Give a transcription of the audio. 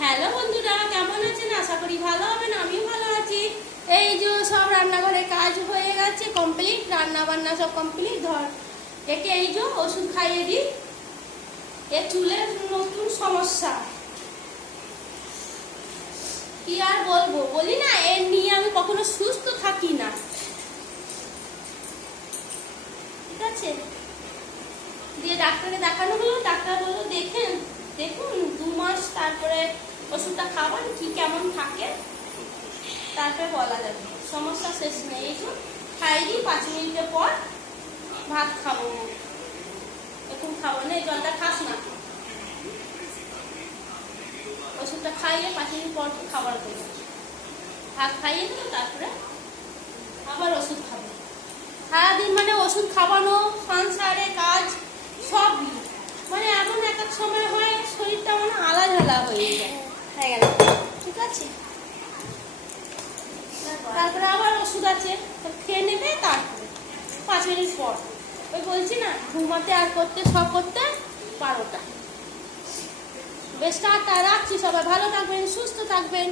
Hello বন্ধুরা, কেমন আছেন? আশা করি ভালো হবেন। আমিও ভালো আছি। এই যে সব রান্নাঘরে কাজ হয়ে গেছে, কমপ্লিট, রান্না বান্না সব কমপ্লিট। ধর একে এই যে ওষুধ খাইয়ে দিই। এ চুলের নতুন সমস্যা, কি আর বলবো, বলি না, এর নিয়ে আমি কখনো সুস্থ থাকি না। ঠিক আছে, দিয়ে ডাক্তারকে দেখানো হলো। ডাক্তার বললো দেখুন 2 মাস তারপরে ওষুধটা খাবার, কি কেমন থাকে তারপরে বলা যাবে। সমস্যা শেষ নেই। এই তো খাই দিই, 5 মিনিটের পর ভাত খাবো। এখন খাবো না, এই জলটা খাস না। ওষুধটা খাইয়ে 5 মিনিট পর খাবার দেবো। ভাত খাইয়ে দেবো, তারপরে আবার ওষুধ খাবো। সারাদিন মানে ওষুধ খাওয়ানো, সংসারে কাজ সবই, মানে এমন এক এক সময় হয় শরীরটা মানে আলাঝালা হয়ে যায়। হয়ে গেল, ঠিক আছে। তারপরে আবার ওষুধ আছে, তো খেয়ে নেবে। তারপরে 5 মিনিট পর ওই বলছি না, ঘুমাতে আর করতে সব করতে 12টা। বেশ, টাটা, রাখছি। সবাই ভালো থাকবেন, সুস্থ থাকবেন।